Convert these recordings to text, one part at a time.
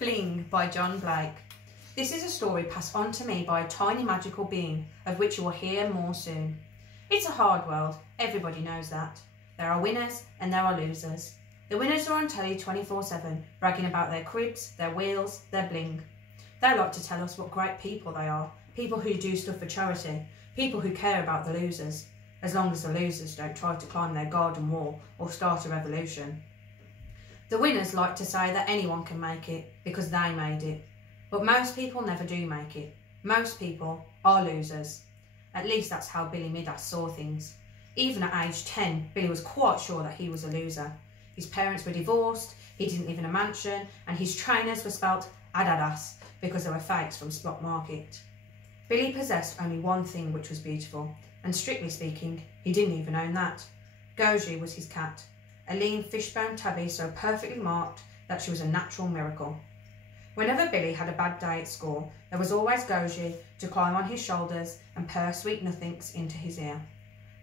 Bling by John Blake. This is a story passed on to me by a tiny magical being, of which you will hear more soon. It's a hard world, everybody knows that. There are winners and there are losers. The winners are on telly 24/7, bragging about their cribs, their wheels, their bling. They like to tell us what great people they are, people who do stuff for charity, people who care about the losers, as long as the losers don't try to climb their garden wall or start a revolution. The winners like to say that anyone can make it because they made it. But most people never do make it. Most people are losers. At least that's how Billy Midas saw things. Even at age 10, Billy was quite sure that he was a loser. His parents were divorced, he didn't live in a mansion, and his trainers were spelt Adidas because they were fakes from Spot Market. Billy possessed only one thing which was beautiful, and strictly speaking, he didn't even own that. Goji was his cat, a lean fishbone tabby so perfectly marked that she was a natural miracle. Whenever Billy had a bad day at school, there was always Goji to climb on his shoulders and purr sweet nothings into his ear.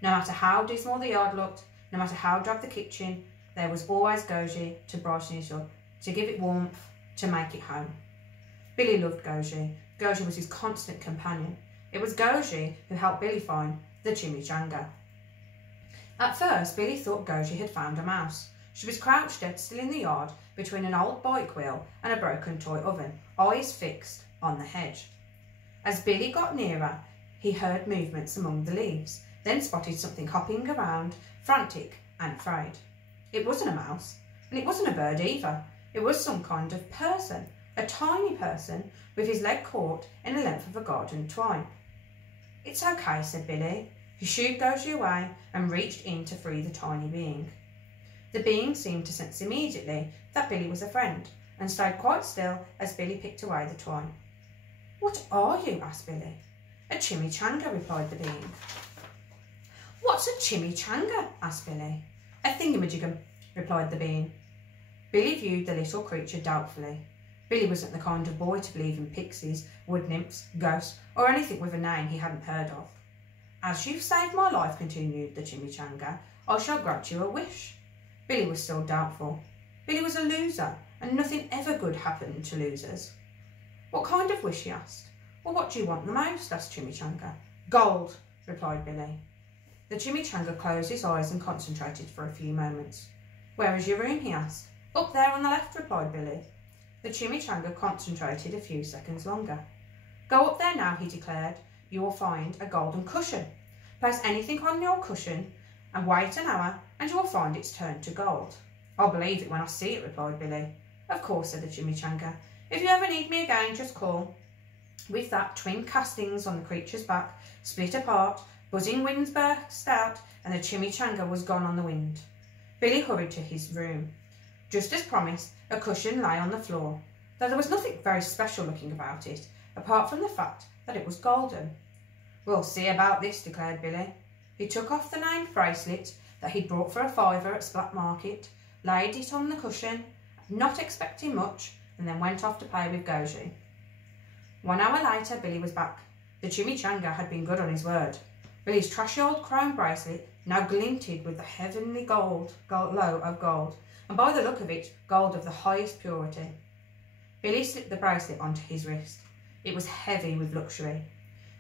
No matter how dismal the yard looked, no matter how drab the kitchen, there was always Goji to brighten it up, to give it warmth, to make it home. Billy loved Goji. Goji was his constant companion. It was Goji who helped Billy find the chimichanga. At first, Billy thought Goji had found a mouse. She was crouched dead still in the yard between an old bike wheel and a broken toy oven, eyes fixed on the hedge. As Billy got nearer, he heard movements among the leaves, then spotted something hopping around, frantic and afraid. It wasn't a mouse, and it wasn't a bird either. It was some kind of person, a tiny person with his leg caught in the length of a garden twine. "It's okay," said Billy. He shooed Goji away and reached in to free the tiny being. The being seemed to sense immediately that Billy was a friend and stayed quite still as Billy picked away the twine. "What are you?" asked Billy. "A chimichanga," replied the being. "What's a chimichanga?" asked Billy. "A thingamajigam," replied the being. Billy viewed the little creature doubtfully. Billy wasn't the kind of boy to believe in pixies, wood nymphs, ghosts, or anything with a name he hadn't heard of. "As you've saved my life," continued the chimichanga, "I shall grant you a wish." Billy was still doubtful. Billy was a loser, and nothing ever good happened to losers. "What kind of wish?" he asked. "Well, what do you want the most?" asked Chimichanga. "Gold," replied Billy. The chimichanga closed his eyes and concentrated for a few moments. "Where is your room?" he asked. "Up there on the left," replied Billy. The chimichanga concentrated a few seconds longer. "Go up there now," he declared. "You will find a golden cushion. Place anything on your cushion and wait an hour and you will find it's turned to gold." "I'll believe it when I see it," replied Billy. "Of course," said the chimichanga. "If you ever need me again, just call." With that, twin castings on the creature's back split apart, buzzing winds burst out, and the chimichanga was gone on the wind. Billy hurried to his room. Just as promised, a cushion lay on the floor, though there was nothing very special looking about it, apart from the fact that it was golden. "We'll see about this," declared Billy. He took off the named bracelet that he'd brought for a fiver at Spot Market, laid it on the cushion, not expecting much, and then went off to play with Goji. 1 hour later, Billy was back. The chimichanga had been good on his word. Billy's trashy old chrome bracelet now glinted with the heavenly glow of gold, and by the look of it, gold of the highest purity. Billy slipped the bracelet onto his wrist. It was heavy with luxury.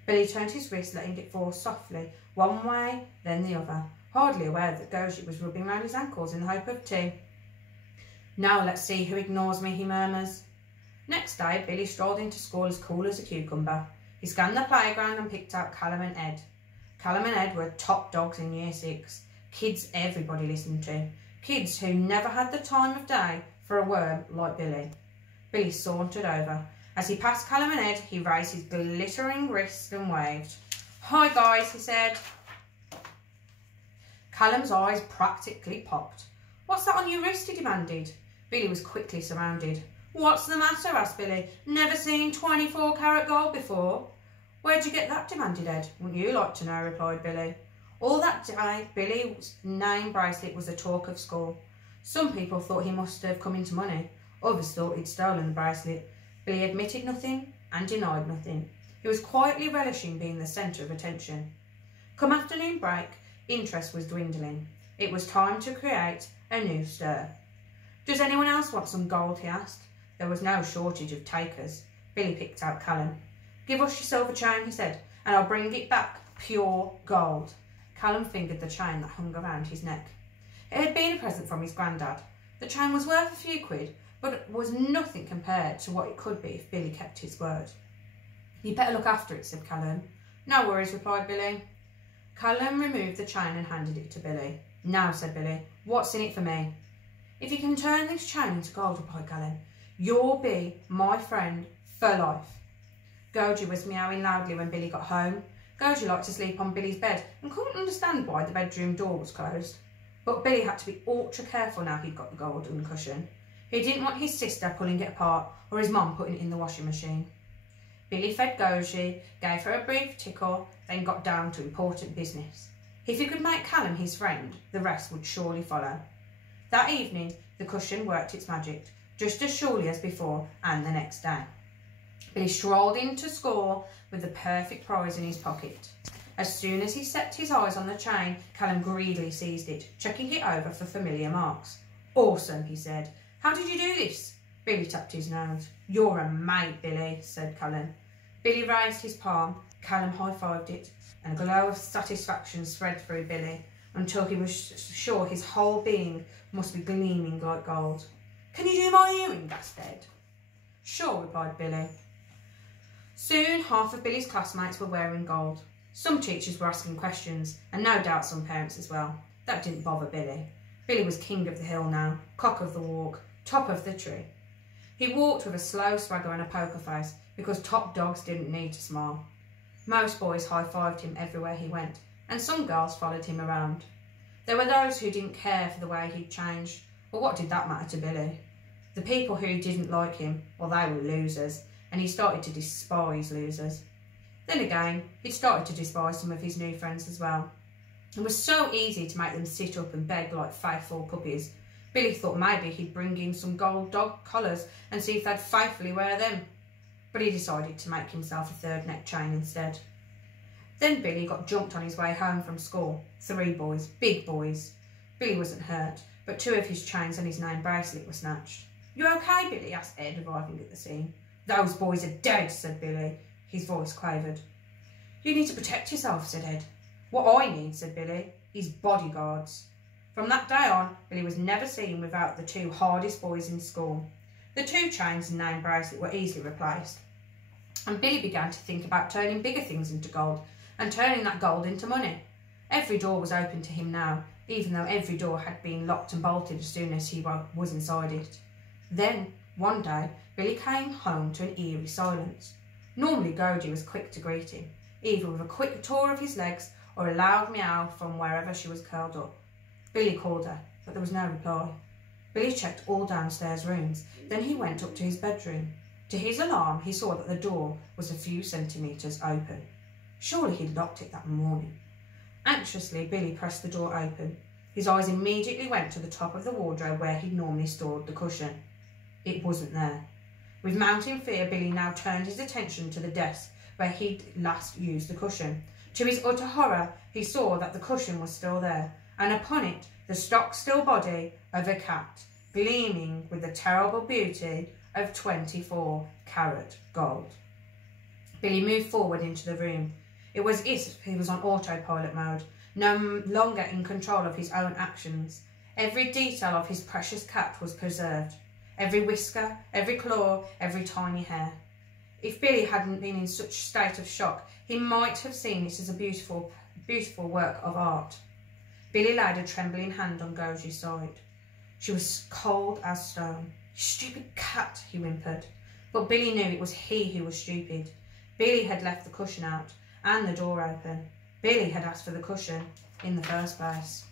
Billy turned his wrist, letting it fall softly, one way, then the other, hardly aware that Goji was rubbing round his ankles in the hope of tea. "Now let's see who ignores me," he murmurs. Next day, Billy strolled into school as cool as a cucumber. He scanned the playground and picked out Callum and Ed. Callum and Ed were top dogs in Year 6, kids everybody listened to, kids who never had the time of day for a worm like Billy. Billy sauntered over. As he passed Callum and Ed, he raised his glittering wrist and waved. "Hi guys," he said. Callum's eyes practically popped. "What's that on your wrist?" he demanded. Billy was quickly surrounded. "What's the matter?" asked Billy. "Never seen 24-carat gold before?" "Where'd you get that?" demanded Ed. "Wouldn't you like to know?" replied Billy. All that day, Billy's name bracelet was the talk of school. Some people thought he must have come into money. Others thought he'd stolen the bracelet. Billy admitted nothing and denied nothing. He was quietly relishing being the centre of attention. Come afternoon break, interest was dwindling. It was time to create a new stir. "Does anyone else want some gold?" he asked. there was no shortage of takers. Billy picked out Callum. "Give us your silver chain," he said, "and I'll bring it back pure gold." Callum fingered the chain that hung around his neck. It had been a present from his granddad. The chain was worth a few quid, but it was nothing compared to what it could be if Billy kept his word. "You'd better look after it," said Callum. "No worries," replied Billy. Callum removed the chain and handed it to Billy. "Now," said Billy, "what's in it for me?" "If you can turn this chain into gold," replied Callum, "you'll be my friend for life." Goji was meowing loudly when Billy got home. Goji liked to sleep on Billy's bed and couldn't understand why the bedroom door was closed. But Billy had to be ultra careful now he'd got the golden cushion. He didn't want his sister pulling it apart or his mum putting it in the washing machine. Billy fed Goji, gave her a brief tickle, then got down to important business. If he could make Callum his friend, the rest would surely follow. That evening, the cushion worked its magic, just as surely as before and the next day. Billy strolled into school with the perfect prize in his pocket. As soon as he set his eyes on the chain, Callum greedily seized it, checking it over for familiar marks. "Awesome," he said. "How did you do this?" Billy tapped his nose. "You're a mate, Billy," said Callum. Billy raised his palm, Callum high-fived it, and a glow of satisfaction spread through Billy until he was sure his whole being must be gleaming like gold. "Can you do my earring?" asked Ed. "Sure," replied Billy. Soon half of Billy's classmates were wearing gold. Some teachers were asking questions, and no doubt some parents as well. That didn't bother Billy. Billy was king of the hill now, cock of the walk, top of the tree. He walked with a slow swagger and a poker face, because top dogs didn't need to smile. Most boys high-fived him everywhere he went, and some girls followed him around. There were those who didn't care for the way he'd changed, but what did that matter to Billy? The people who didn't like him, well, they were losers, and he started to despise losers. Then again, he'd started to despise some of his new friends as well. It was so easy to make them sit up and beg like faithful puppies. Billy thought maybe he'd bring in some gold dog collars and see if they'd faithfully wear them. But he decided to make himself a third neck chain instead. Then Billy got jumped on his way home from school. 3 boys, big boys. Billy wasn't hurt, but 2 of his chains and his name bracelet were snatched. "You okay, Billy?" asked Ed, arriving at the scene. "Those boys are dead," said Billy. His voice quavered. "You need to protect yourself," said Ed. "What I need," said Billy, "is bodyguards." From that day on, Billy was never seen without the 2 hardest boys in school. The 2 chains and name bracelet were easily replaced, and Billy began to think about turning bigger things into gold and turning that gold into money. Every door was open to him now, even though every door had been locked and bolted as soon as he was inside it. Then, one day, Billy came home to an eerie silence. Normally Goji was quick to greet him, either with a quick tour of his legs or a loud meow from wherever she was curled up. Billy called her, but there was no reply. Billy checked all downstairs rooms, then he went up to his bedroom. To his alarm, he saw that the door was a few centimetres open. Surely he'd locked it that morning. Anxiously, Billy pressed the door open. His eyes immediately went to the top of the wardrobe where he'd normally stored the cushion. It wasn't there. With mounting fear, Billy now turned his attention to the desk where he'd last used the cushion. To his utter horror, he saw that the cushion was still there, and upon it the stock-still body of a cat, gleaming with the terrible beauty of 24-carat gold. Billy moved forward into the room. It was as if he was on autopilot mode, no longer in control of his own actions. Every detail of his precious cat was preserved. Every whisker, every claw, every tiny hair. If Billy hadn't been in such a state of shock, he might have seen it as a beautiful, beautiful work of art. Billy laid a trembling hand on Goji's side. She was cold as stone. "Stupid cat," he whimpered. But Billy knew it was he who was stupid. Billy had left the cushion out and the door open. Billy had asked for the cushion in the first place.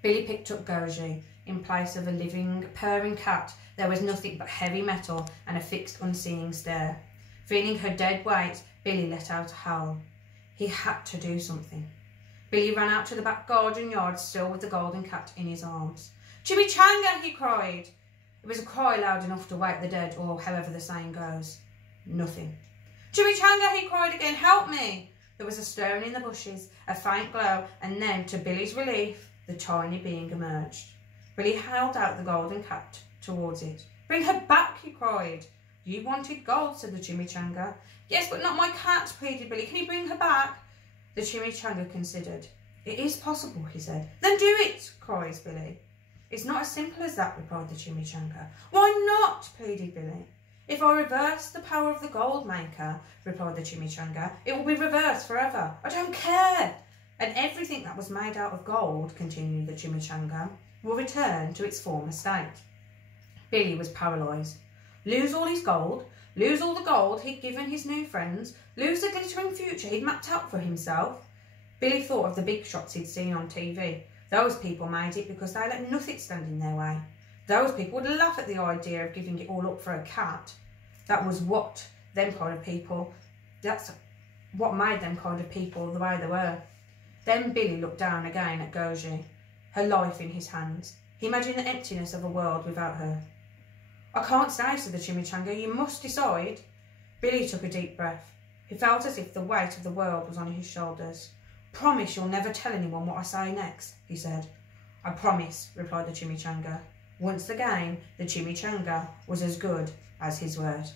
Billy picked up Goji. In place of a living, purring cat, there was nothing but heavy metal and a fixed, unseeing stare. Feeling her dead weight, Billy let out a howl. He had to do something. Billy ran out to the back garden yard, still with the golden cat in his arms. "Chimichanga!" he cried. It was a cry loud enough to wake the dead, or however the saying goes. Nothing. "Chimichanga!" he cried again. "Help me!" There was a stirring in the bushes, a faint glow, and then, to Billy's relief, the tiny being emerged. Billy held out the golden cat towards it. Bring her back, he cried. You wanted gold, said the chimichanga. Yes, but not my cat, pleaded Billy. Can you bring her back? The chimichanga considered. It is possible, he said. Then do it, cries Billy. It's not as simple as that, replied the chimichanga. Why not, pleaded Billy. If I reverse the power of the gold maker, replied the chimichanga, it will be reversed forever. I don't care. And everything that was made out of gold, continued the chimichanga, will return to its former state. Billy was paralysed. Lose all his gold, lose all the gold he'd given his new friends, lose the glittering future he'd mapped out for himself. Billy thought of the big shots he'd seen on TV. Those people made it because they let nothing stand in their way. Those people would laugh at the idea of giving it all up for a cat. That's what made them kind of people the way they were. Then Billy looked down again at Goji, her life in his hands. He imagined the emptiness of a world without her. I can't stay, said the chimichanga. You must decide. Billy took a deep breath. He felt as if the weight of the world was on his shoulders. Promise you'll never tell anyone what I say next, he said. I promise, replied the chimichanga. Once again, the chimichanga was as good as his word.